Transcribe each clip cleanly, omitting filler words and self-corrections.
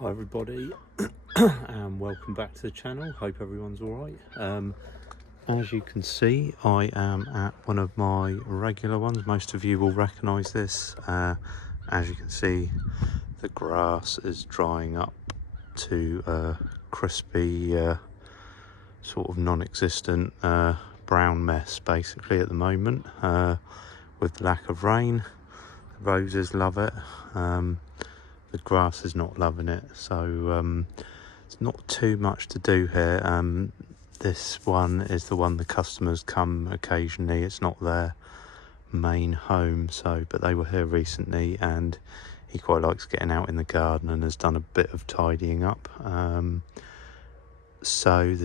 Hi everybody and welcome back to the channel. Hope everyone's alright. As you can see, I am at one of my regular ones. Most of you will recognise this. As you can see, the grass is drying up to a crispy sort of non-existent brown mess basically at the moment, with lack of rain. The roses love it. The grass is not loving it, so it's not too much to do here. This one is the one the customers come occasionally. It's not their main home, but they were here recently and he quite likes getting out in the garden and has done a bit of tidying up. So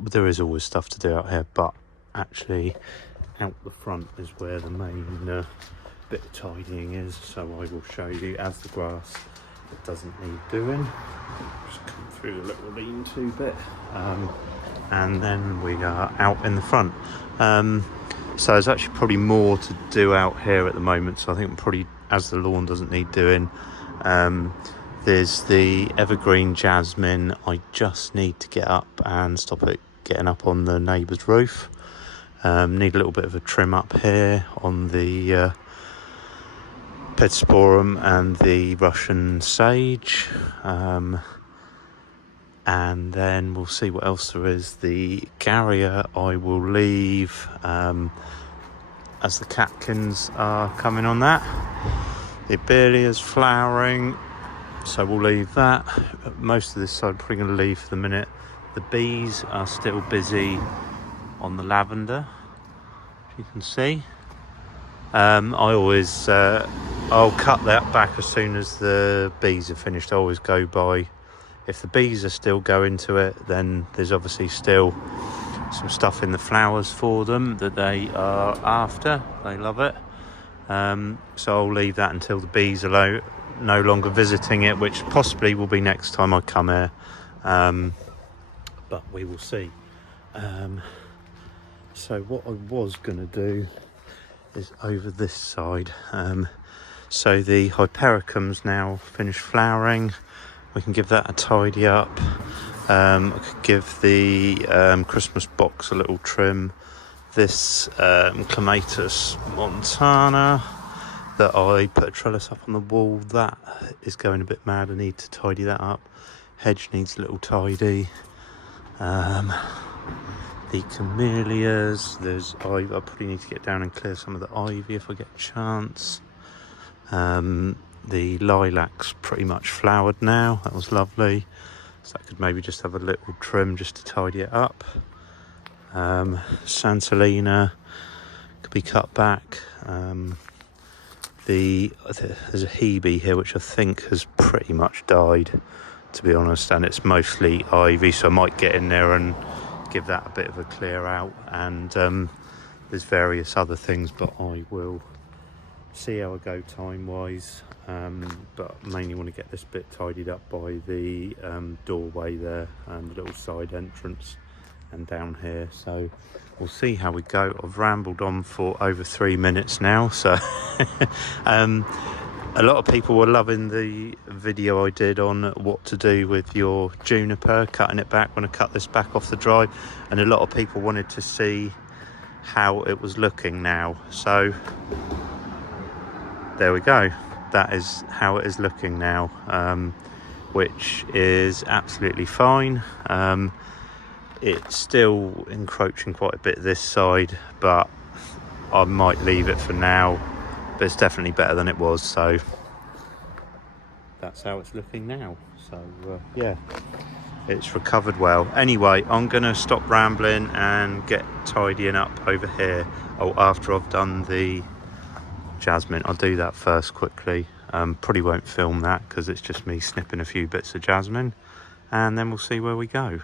there is always stuff to do out here, but actually out the front is where the main bit of tidying is, so I will show you. As the grass that doesn't need doing, just come through the little lean-to bit, and then we are out in the front. So there's actually probably more to do out here at the moment, so I think probably, as the lawn doesn't need doing, there's the evergreen jasmine. I just need to get up and stop it getting up on the neighbour's roof. Need a little bit of a trim up here on the Pittosporum and the Russian sage, and then we'll see what else there is. The Garrya I will leave as the catkins are coming on that. The Abelia's flowering, so we'll leave that. Most of this side I'm probably going to leave for the minute. The bees are still busy on the lavender, as you can see. I'll cut that back as soon as the bees are finished. I always go by, if the bees are still going to it, then there's obviously still some stuff in the flowers for them that they are after. They love it. So I'll leave that until the bees are no longer visiting it, which possibly will be next time I come here. But we will see. So what I was going to do is over this side. So the Hypericum's now finished flowering. We can give that a tidy up. I could give the Christmas box a little trim. This Clematis montana that I put a trellis up on the wall, that is going a bit mad. I need to tidy that up. Hedge needs a little tidy. The camellias, I probably need to get down and clear some of the ivy if I get a chance. The lilac's pretty much flowered now. That was lovely. So I could maybe just have a little trim just to tidy it up. Santalina could be cut back. There's a Hebe here which I think has pretty much died, to be honest, and it's mostly ivy, so I might get in there and give that a bit of a clear out. And there's various other things, but I will see how I go time wise, but mainly want to get this bit tidied up by the doorway there and the little side entrance and down here. So we'll see how we go. I've rambled on for over 3 minutes now, so a lot of people were loving the video I did on what to do with your juniper, cutting it back when I cut this back off the drive, and a lot of people wanted to see how it was looking now. So there we go. That is how it is looking now, which is absolutely fine. It's still encroaching quite a bit this side, but I might leave it for now. But it's definitely better than it was, so that's how it's looking now. So yeah, it's recovered well. Anyway, I'm gonna stop rambling and get tidying up over here. After I've done the jasmine, I'll do that first quickly. Probably won't film that because it's just me snipping a few bits of jasmine, and then we'll see where we go.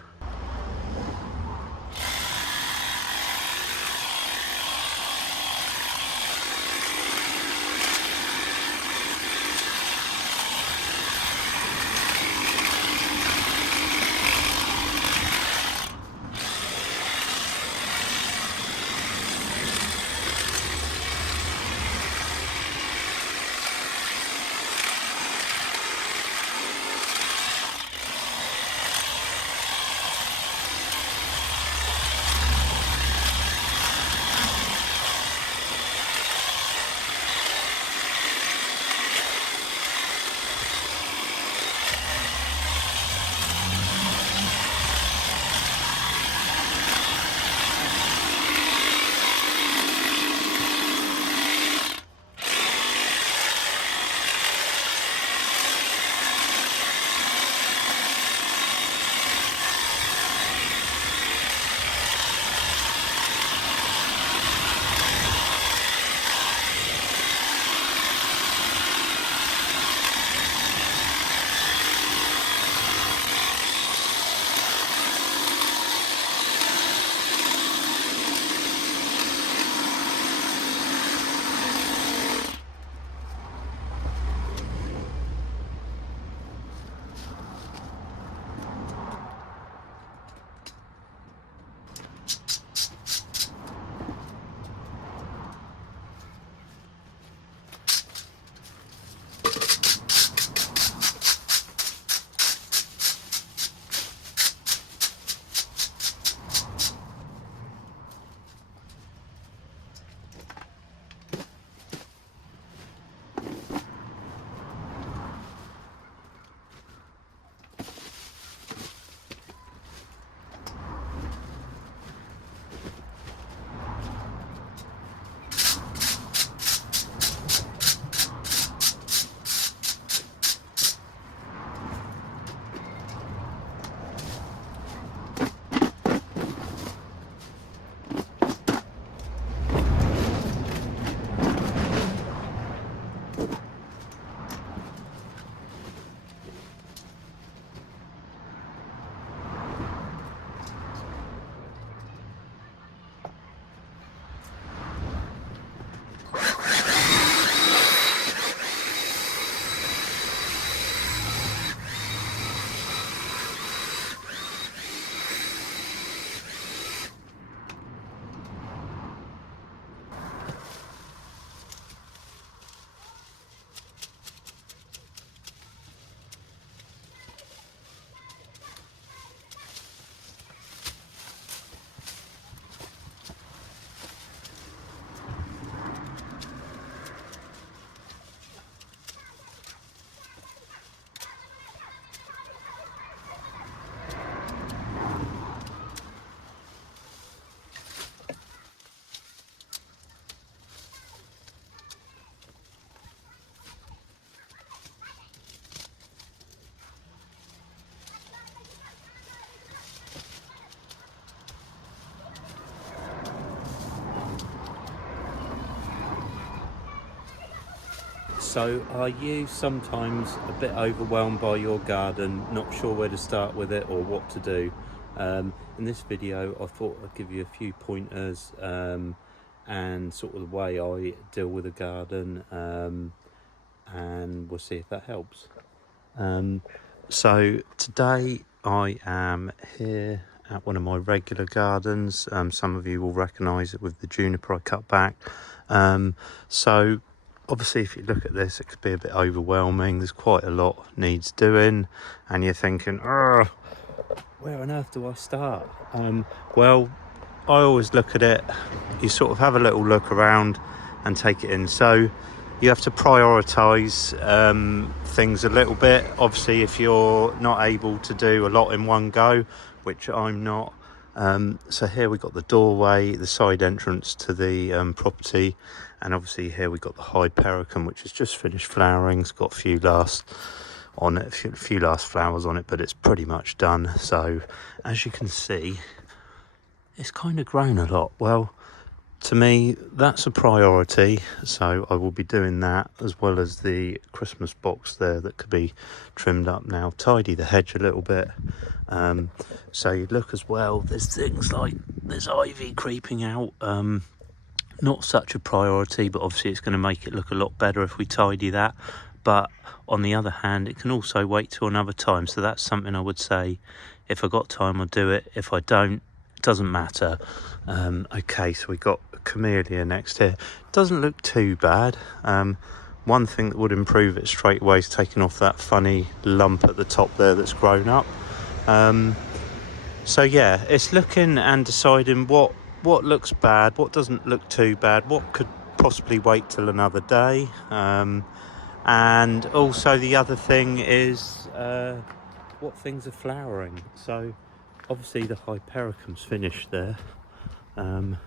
So are you sometimes a bit overwhelmed by your garden, not sure where to start with it or what to do? In this video I thought I'd give you a few pointers and sort of the way I deal with a garden, and we'll see if that helps. So today I am here at one of my regular gardens. Some of you will recognise it with the juniper I cut back. So obviously if you look at this, it could be a bit overwhelming. There's quite a lot needs doing and you're thinking, where on earth do I start? Well, I always look at it, you sort of have a little look around and take it in. So you have to prioritise things a little bit. Obviously if you're not able to do a lot in one go, which I'm not, so here we got the doorway, the side entrance to the property, and obviously here we got the Hypericum, which has just finished flowering. It's got a few last flowers on it, but it's pretty much done. So as you can see, it's kind of grown a lot. Well, to me that's a priority, so I will be doing that, as well as the Christmas box there that could be trimmed up now, tidy the hedge a little bit. So you look as well, there's things like there's ivy creeping out, not such a priority, but obviously it's going to make it look a lot better if we tidy that. But on the other hand, it can also wait till another time, so that's something I would say, if I got time I'll do it, if I don't, it doesn't matter. Okay, so we got a camellia next here. Doesn't look too bad. One thing that would improve it straight away is taking off that funny lump at the top there that's grown up. So yeah, it's looking and deciding what looks bad, what doesn't look too bad, what could possibly wait till another day. And also the other thing is what things are flowering. So obviously the Hypericum's finished there, but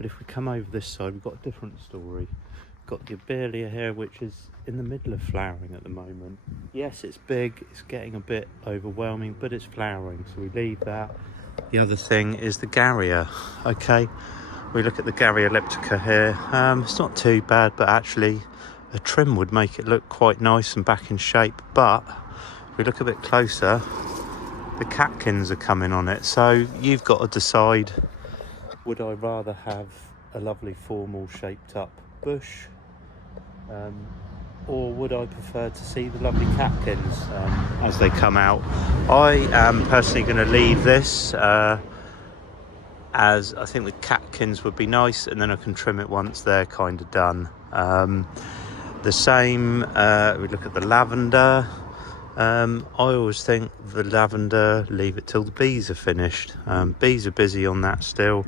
if we come over this side, we've got a different story. We've got the Abelia here, which is in the middle of flowering at the moment. Yes, it's big, it's getting a bit overwhelming, but it's flowering, so we leave that. The other thing is the Garrya. Okay, we look at the Garrya elliptica here. It's not too bad, but actually a trim would make it look quite nice and back in shape. But if we look a bit closer, the catkins are coming on it, so you've got to decide, would I rather have a lovely formal shaped up bush, or would I prefer to see the lovely catkins as they come out? I am personally going to leave this, as I think the catkins would be nice, and then I can trim it once they're kind of done. The same, we look at the lavender. I always think the lavender, leave it till the bees are finished. Bees are busy on that still,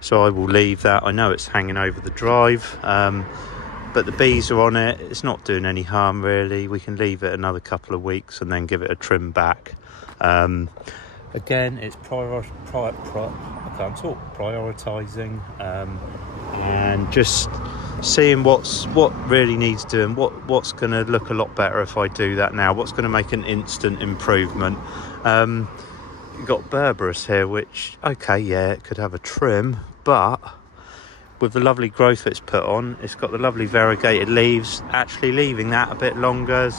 so I will leave that. I know it's hanging over the drive, but the bees are on it. It's not doing any harm really. We can leave it another couple of weeks and then give it a trim back. Again, it's prioritising, and just seeing what really needs doing, what's going to look a lot better if I do that now, what's going to make an instant improvement. You've got Berberis here, which, okay, yeah, it could have a trim, but with the lovely growth it's put on, it's got the lovely variegated leaves. Actually leaving that a bit longer,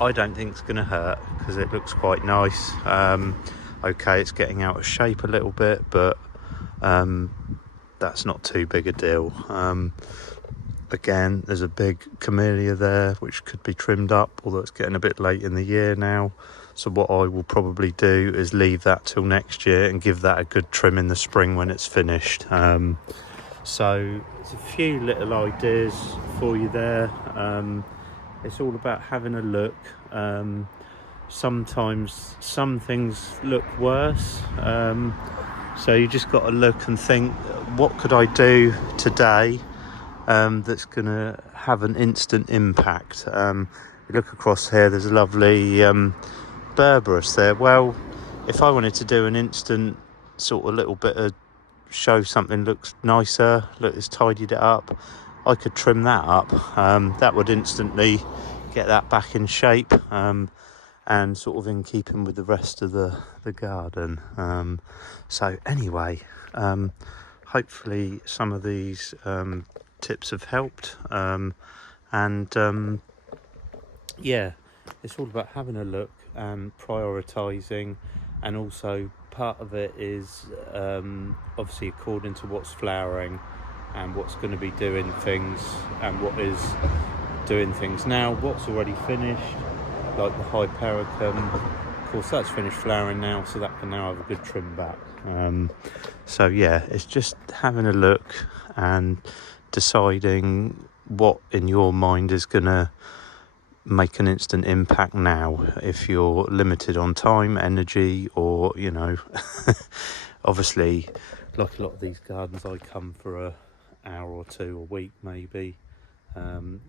I don't think it's going to hurt, because it looks quite nice. Okay, it's getting out of shape a little bit, but that's not too big a deal. Again, there's a big camellia there which could be trimmed up, although it's getting a bit late in the year now. So what I will probably do is leave that till next year and give that a good trim in the spring when it's finished. So there's a few little ideas for you there. It's all about having a look. Sometimes some things look worse, so you just got to look and think, what could I do today that's going to have an instant impact? You look across here, there's a lovely Berberis there. Well, if I wanted to do an instant sort of little bit of show something looks nicer, look, it's tidied it up, I could trim that up. That would instantly get that back in shape, and sort of in keeping with the rest of the garden. So anyway, hopefully some of these tips have helped, And yeah, it's all about having a look and prioritising, and also part of it is obviously according to what's flowering and what's going to be doing things and what is doing things now. What's already finished, like the Hypericum, of course that's finished flowering now, so that can now have a good trim back. So yeah, it's just having a look and deciding what in your mind is going to make an instant impact now. If you're limited on time, energy, or obviously, like a lot of these gardens, I come for an hour or two a week, maybe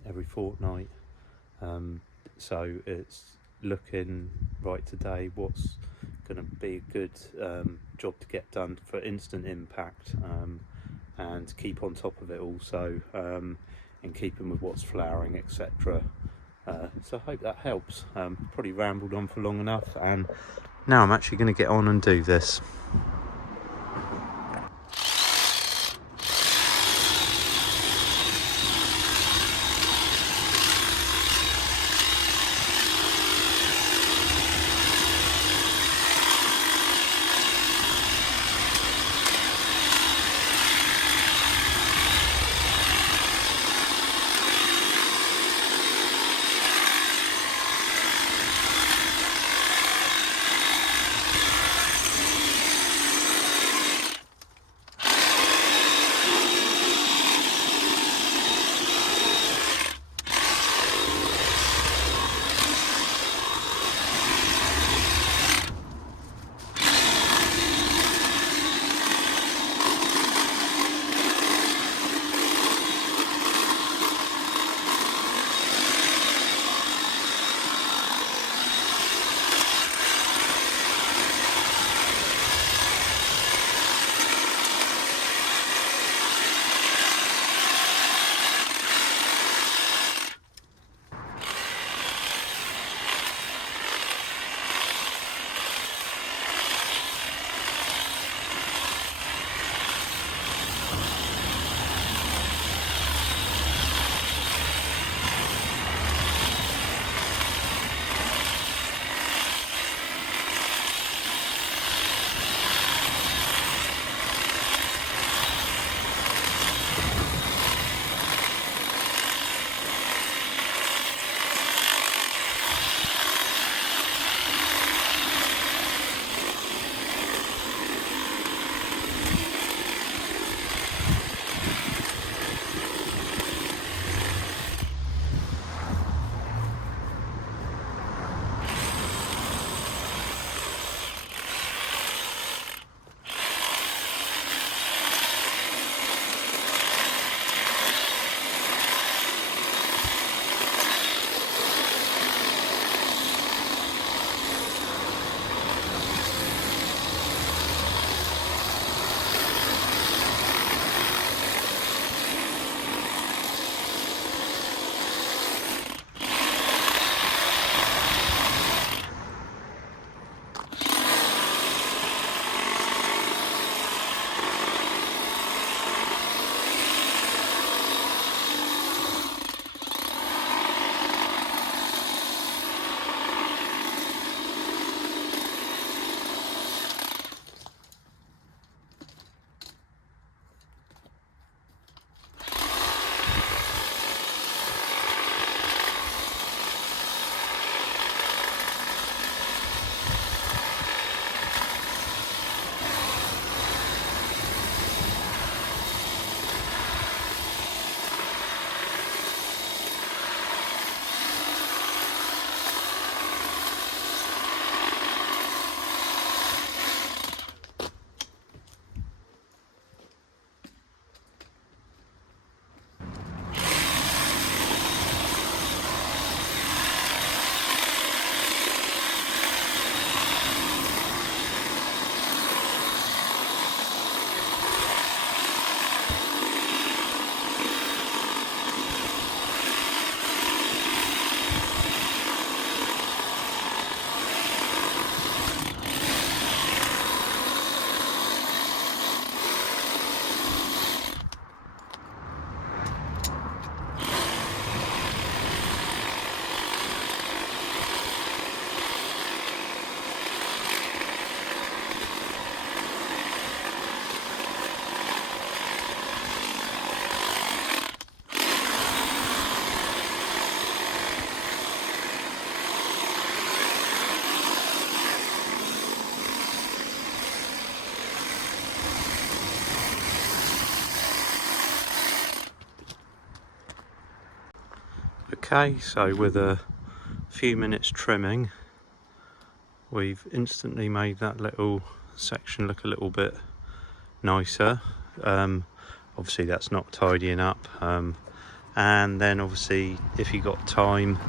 every fortnight. So it's looking right today what's going to be a good job to get done for instant impact, and keep on top of it also, in keeping with what's flowering, etc. So I hope that helps. Probably rambled on for long enough, and now I'm actually going to get on and do this. Okay, so with a few minutes trimming, we've instantly made that little section look a little bit nicer. Obviously that's not tidying up, and then obviously if you got time,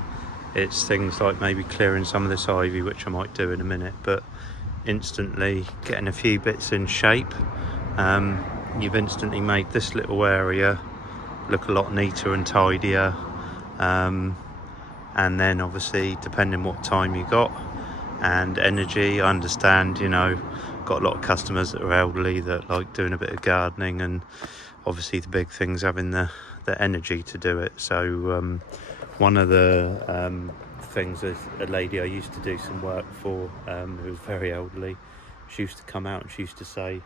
it's things like maybe clearing some of this ivy, which I might do in a minute, but instantly getting a few bits in shape. You've instantly made this little area look a lot neater and tidier, and then obviously depending what time you got and energy, I understand, you know, got a lot of customers that are elderly that like doing a bit of gardening, and obviously the big thing's having the energy to do it. So one of the things, is a lady I used to do some work for, who was very elderly, she used to come out and she used to say,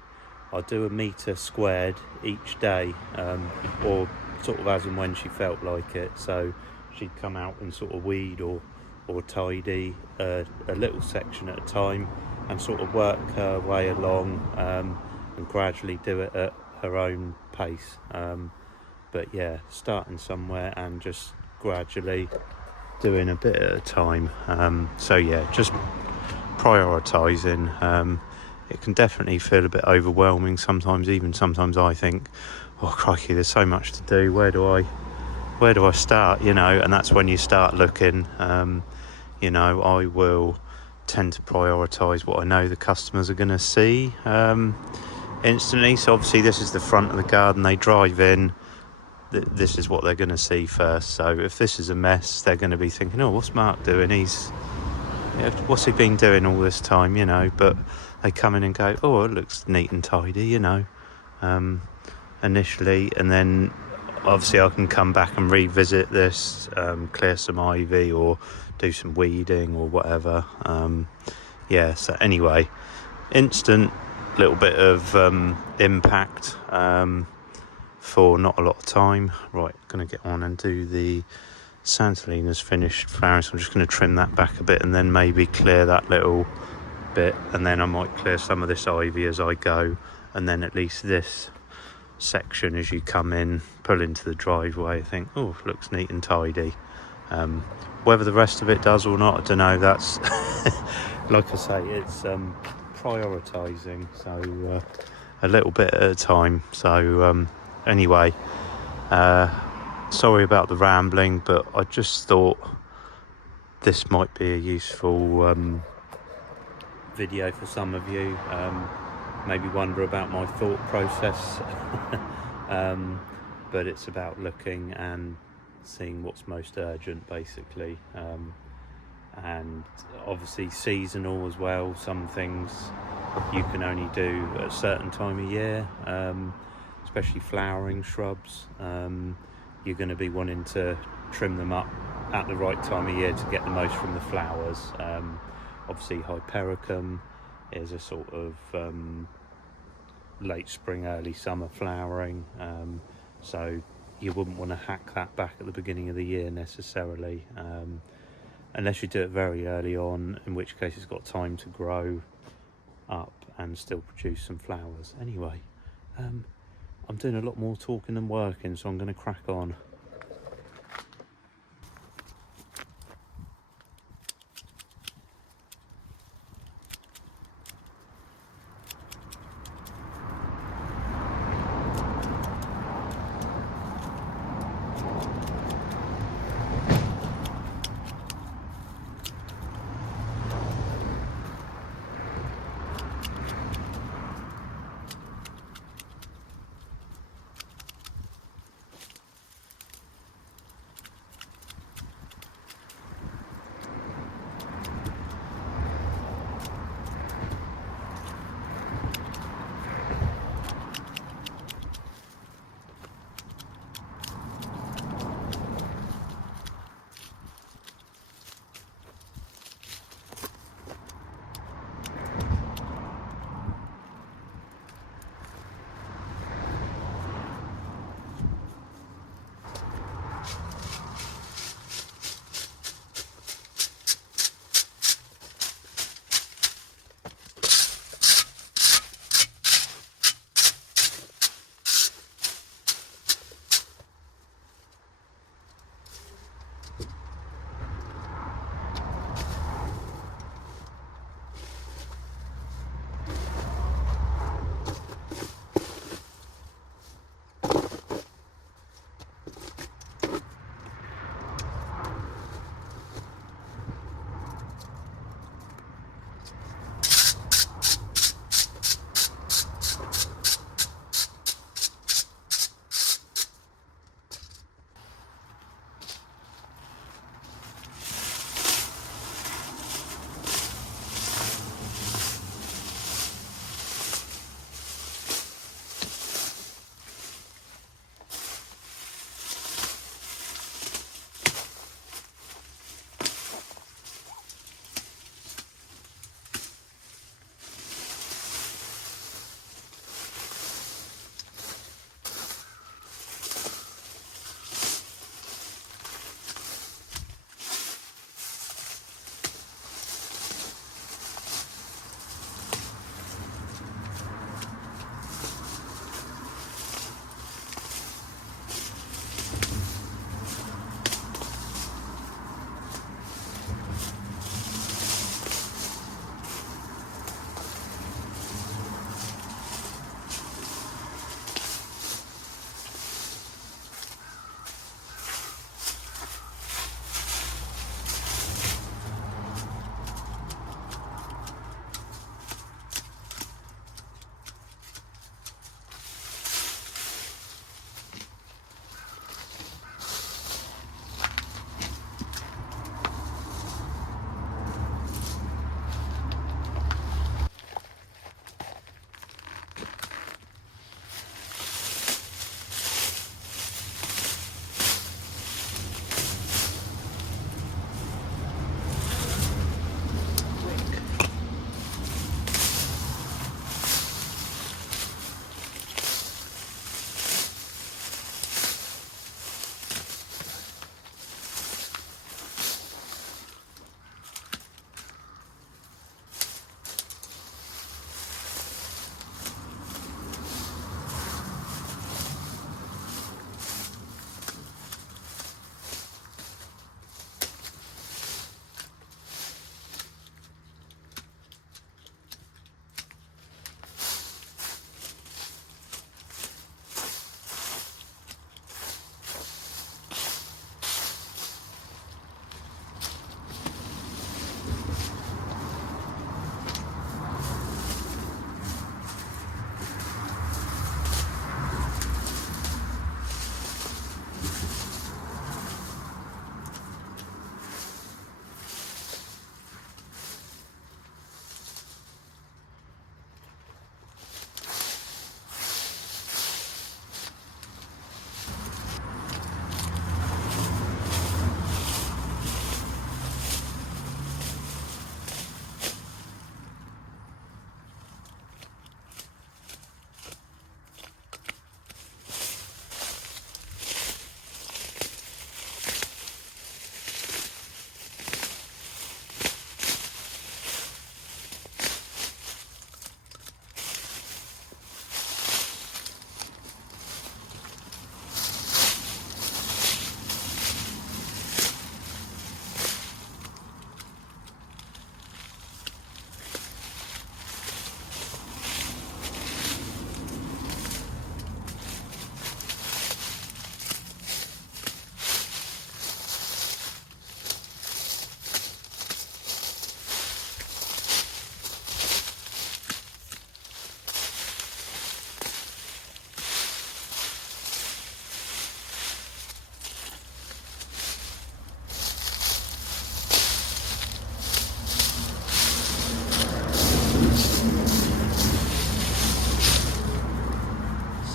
I'll do a metre squared each day, or sort of as and when she felt like it. So she'd come out and sort of weed or tidy a little section at a time, and sort of work her way along, and gradually do it at her own pace. But yeah, starting somewhere and just gradually doing a bit at a time. So yeah, just prioritising. It can definitely feel a bit overwhelming sometimes. Even sometimes I think, oh crikey, there's so much to do, where do I start, you know? And that's when you start looking. You know, I will tend to prioritise what I know the customers are going to see instantly. So obviously this is the front of the garden. They drive in, this is what they're going to see first. So if this is a mess, they're going to be thinking, oh, what's Mark doing? What's he been doing all this time, you know? But they come in and go, oh, it looks neat and tidy, you know, initially. And then obviously I can come back and revisit this, clear some ivy or do some weeding or whatever. Yeah, so anyway, instant little bit of impact for not a lot of time. Right, going to get on and do the Santolina's finished flowering, so I'm just going to trim that back a bit and then maybe clear that little bit, and then I might clear some of this ivy as I go, and then at least this section as you come in, pull into the driveway, I think, oh, looks neat and tidy. Whether the rest of it does or not, I don't know. That's like I say, it's prioritising, so a little bit at a time. So anyway, sorry about the rambling, but I just thought this might be a useful video for some of you. Maybe wonder about my thought process. But it's about looking and seeing what's most urgent, basically, and obviously seasonal as well. Some things you can only do at a certain time of year, especially flowering shrubs. You're going to be wanting to trim them up at the right time of year to get the most from the flowers. Obviously Hypericum is a sort of late spring, early summer flowering, so you wouldn't want to hack that back at the beginning of the year necessarily, unless you do it very early on, in which case it's got time to grow up and still produce some flowers. Anyway, I'm doing a lot more talking than working, so I'm going to crack on.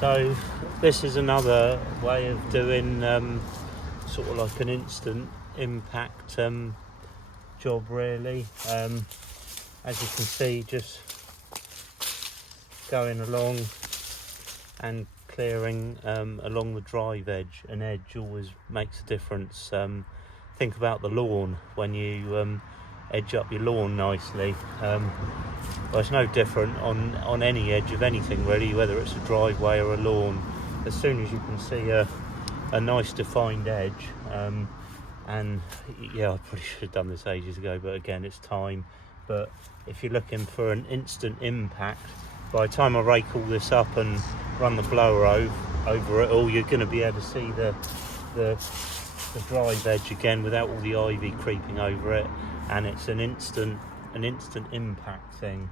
So this is another way of doing sort of like an instant impact job really. As you can see, just going along and clearing along the drive edge. An edge always makes a difference. Think about the lawn when you edge up your lawn nicely. Well, it's no different on any edge of anything really, whether it's a driveway or a lawn. As soon as you can see a nice defined edge, and yeah, I probably should have done this ages ago, but again, it's time. But if you're looking for an instant impact, by the time I rake all this up and run the blower over it all, you're going to be able to see the drive edge again without all the ivy creeping over it, and it's an instant impact thing.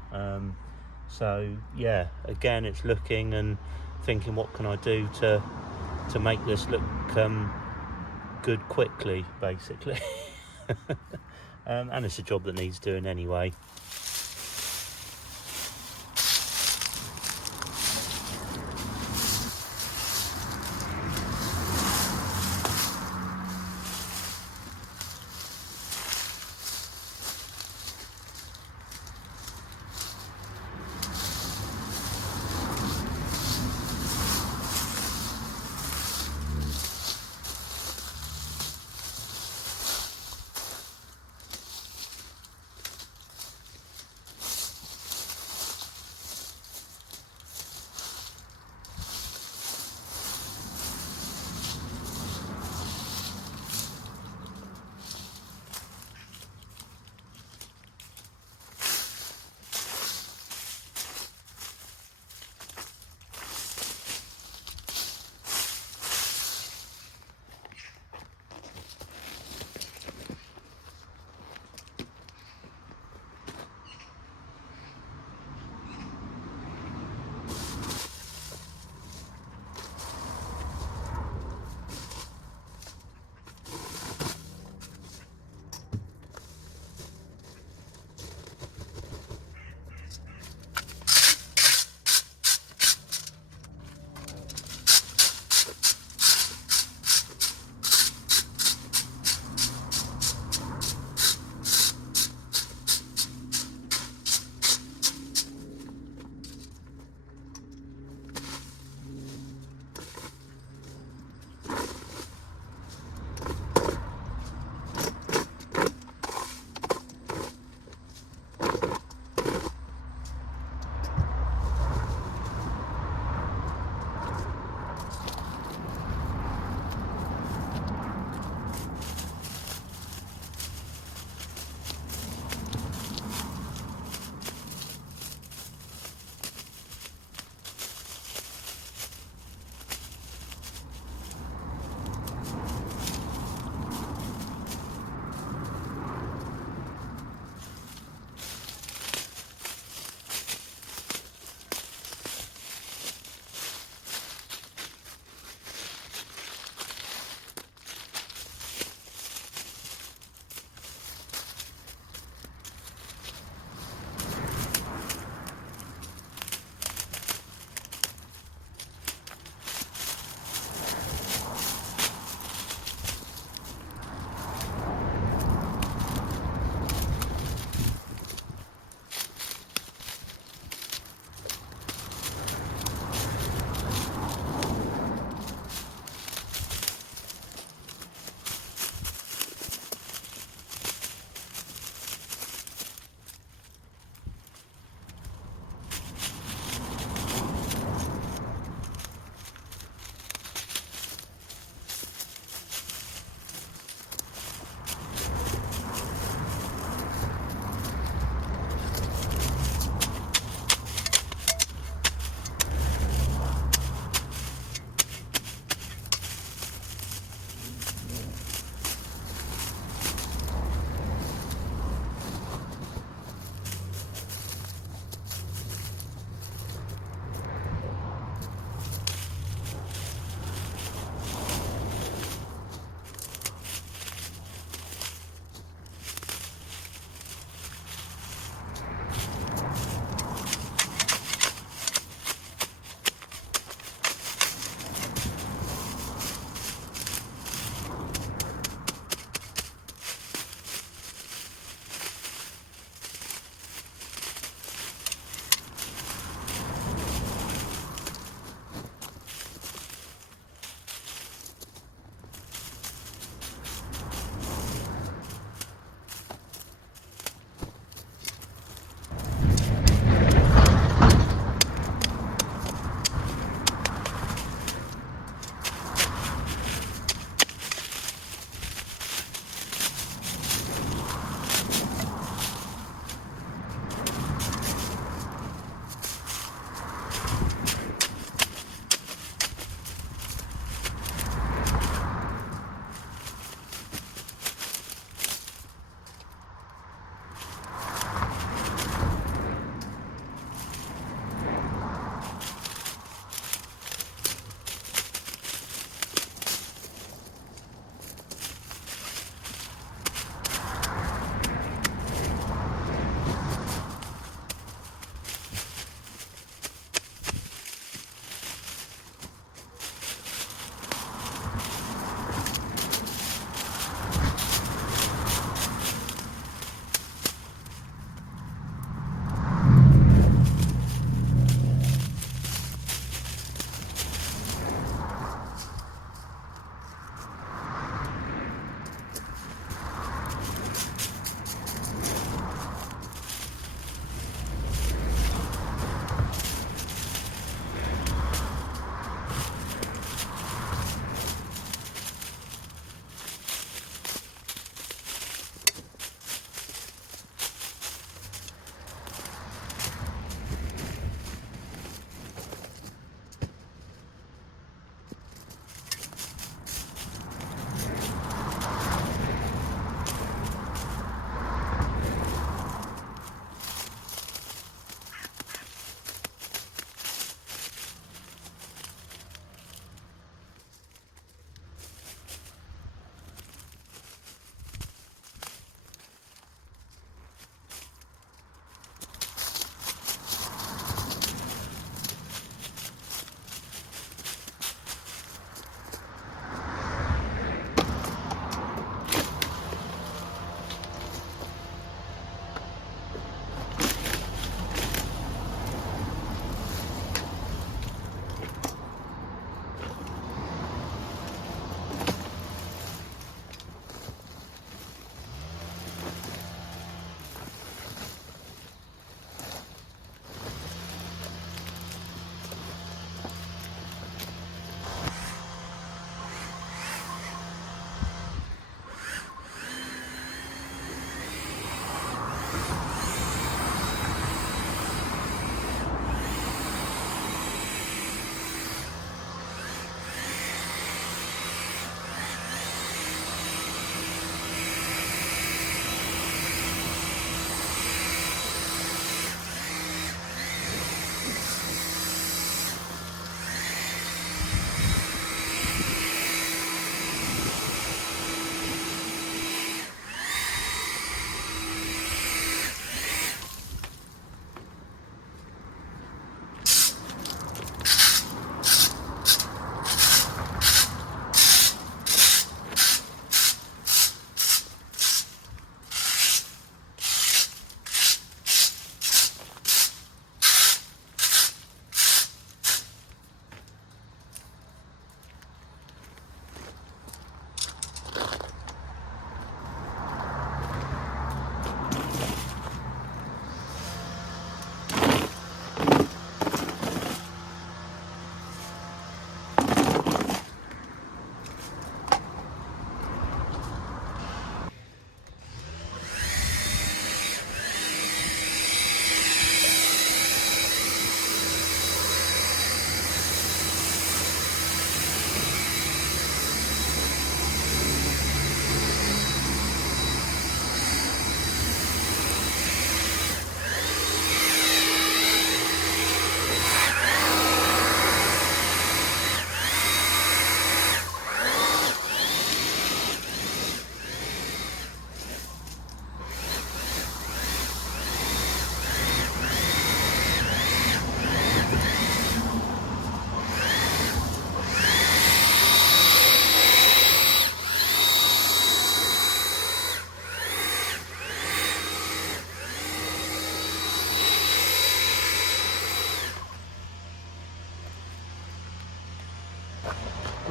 So yeah, again, it's looking and thinking, what can I do to make this look good quickly, basically. And it's a job that needs doing anyway.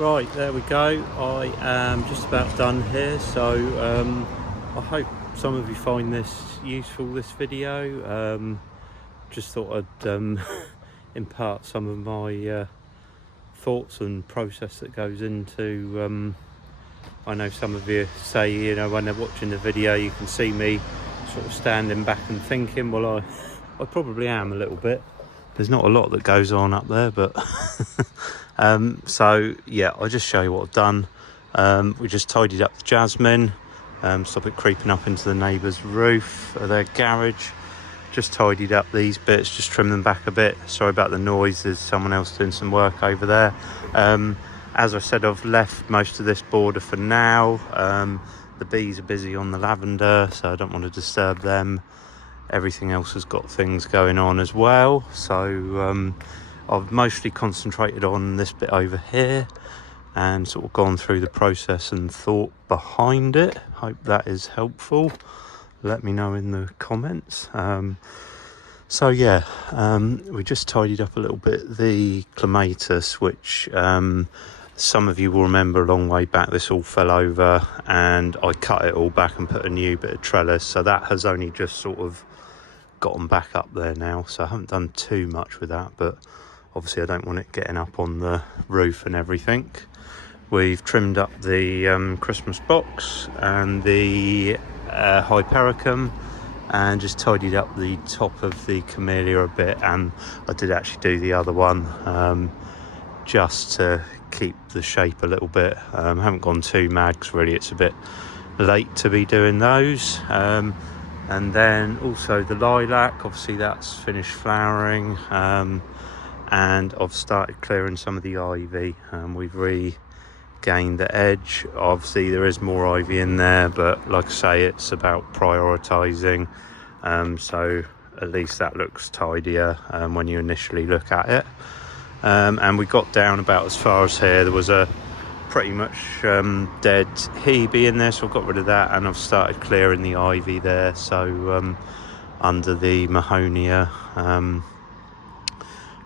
Right, there we go. I am just about done here, so I hope some of you find this useful, this video. Just thought I'd impart some of my thoughts and process that goes into I know some of you say, you know, when they're watching the video you can see me sort of standing back and thinking. Well, I probably am a little bit. There's not a lot that goes on up there, but so yeah, I'll just show you what I've done. We just tidied up the jasmine, stop it creeping up into the neighbour's roof of their garage. Just tidied up these bits, just trim them back a bit. Sorry about the noise, there's someone else doing some work over there. As I said, I've left most of this border for now. The bees are busy on the lavender, so I don't want to disturb them. Everything else has got things going on as well, so I've mostly concentrated on this bit over here and sort of gone through the process and thought behind it. Hope that is helpful. Let me know in the comments. So yeah, we just tidied up a little bit the clematis, which some of you will remember a long way back, this all fell over and I cut it all back and put a new bit of trellis, so that has only just sort of gotten back up there now, so I haven't done too much with that, but obviously I don't want it getting up on the roof and everything. We've trimmed up the Christmas box and the Hypericum, and just tidied up the top of the camellia a bit, and I did actually do the other one just to keep the shape a little bit. Haven't gone too mad because really it's a bit late to be doing those. And then also the lilac, obviously that's finished flowering, and I've started clearing some of the ivy. We've regained the edge. Obviously there is more ivy in there, but like I say, it's about prioritising, so at least that looks tidier when you initially look at it. And we got down about as far as here. There was a pretty much dead hebe in there, so I've got rid of that, and I've started clearing the ivy there, so under the mahonia,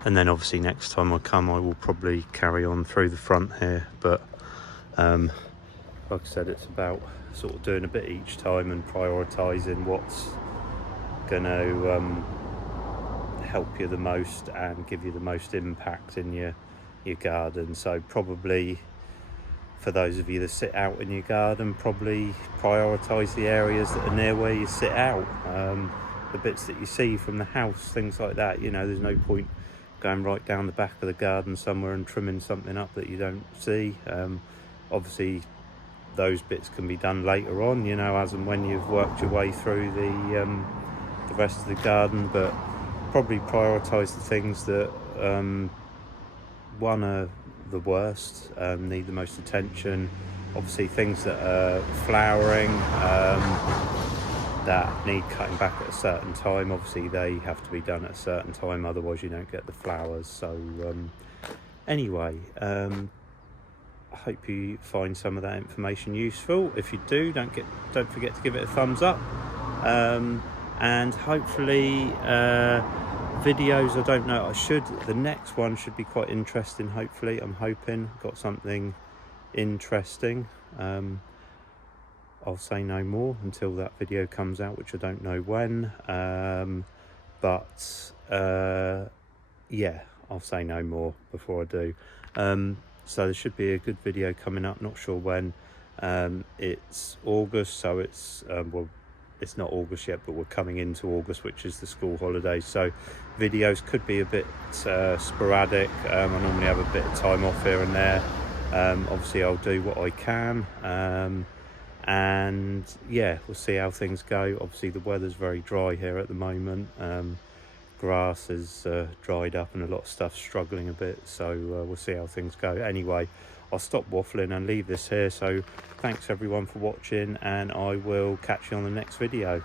and then obviously next time I come I will probably carry on through the front here, but like I said, it's about sort of doing a bit each time and prioritising what's going to help you the most and give you the most impact in your garden. So probably for those of you that sit out in your garden, probably prioritise the areas that are near where you sit out, the bits that you see from the house, things like that. You know, there's no point going right down the back of the garden somewhere and trimming something up that you don't see. Obviously those bits can be done later on, you know, as and when you've worked your way through the rest of the garden, but probably prioritise the things that one are the worst, need the most attention. Obviously things that are flowering, that need cutting back at a certain time, obviously they have to be done at a certain time, otherwise you don't get the flowers. So anyway, I hope you find some of that information useful. If you do, don't forget to give it a thumbs up, and hopefully videos, I don't know, the next one should be quite interesting. Hopefully, I'm hoping got something interesting. I'll say no more until that video comes out, which I don't know when, but yeah, I'll say no more before I do. So there should be a good video coming up, not sure when. It's August, so it's well, it's not August yet, but we're coming into August, which is the school holidays, so videos could be a bit sporadic. I normally have a bit of time off here and there. Obviously I'll do what I can, and yeah, we'll see how things go. Obviously the weather's very dry here at the moment. Grass is dried up and a lot of stuff struggling a bit, so we'll see how things go. Anyway, I'll stop waffling and leave this here. So thanks everyone for watching, and I will catch you on the next video.